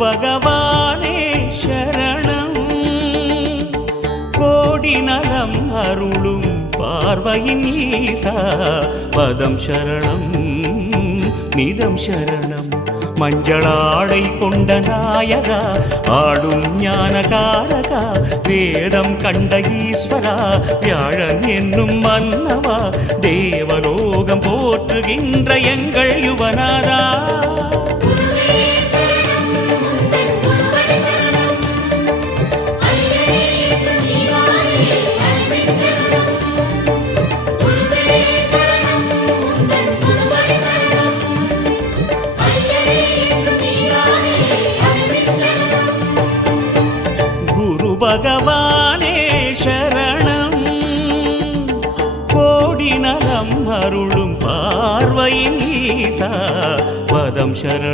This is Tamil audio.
பகவானே சரணம் கோடி நலம் அருளும் பார்வையின் ஈசா பதம் சரணம் நிதம் சரணம் மஞ்சளாடை கொண்ட நாயகா ஆடும் ஞானகாரகா வேதம் கண்ட ஈஸ்வரா வியாழன் என்னும் மன்னவா தேவலோகம் போற்றுகின்ற எங்கள் யுவனாதா பகவானே சரணம் கோடி நலம் அருளும் பார்வையின் ஈசா பதம் சரணம்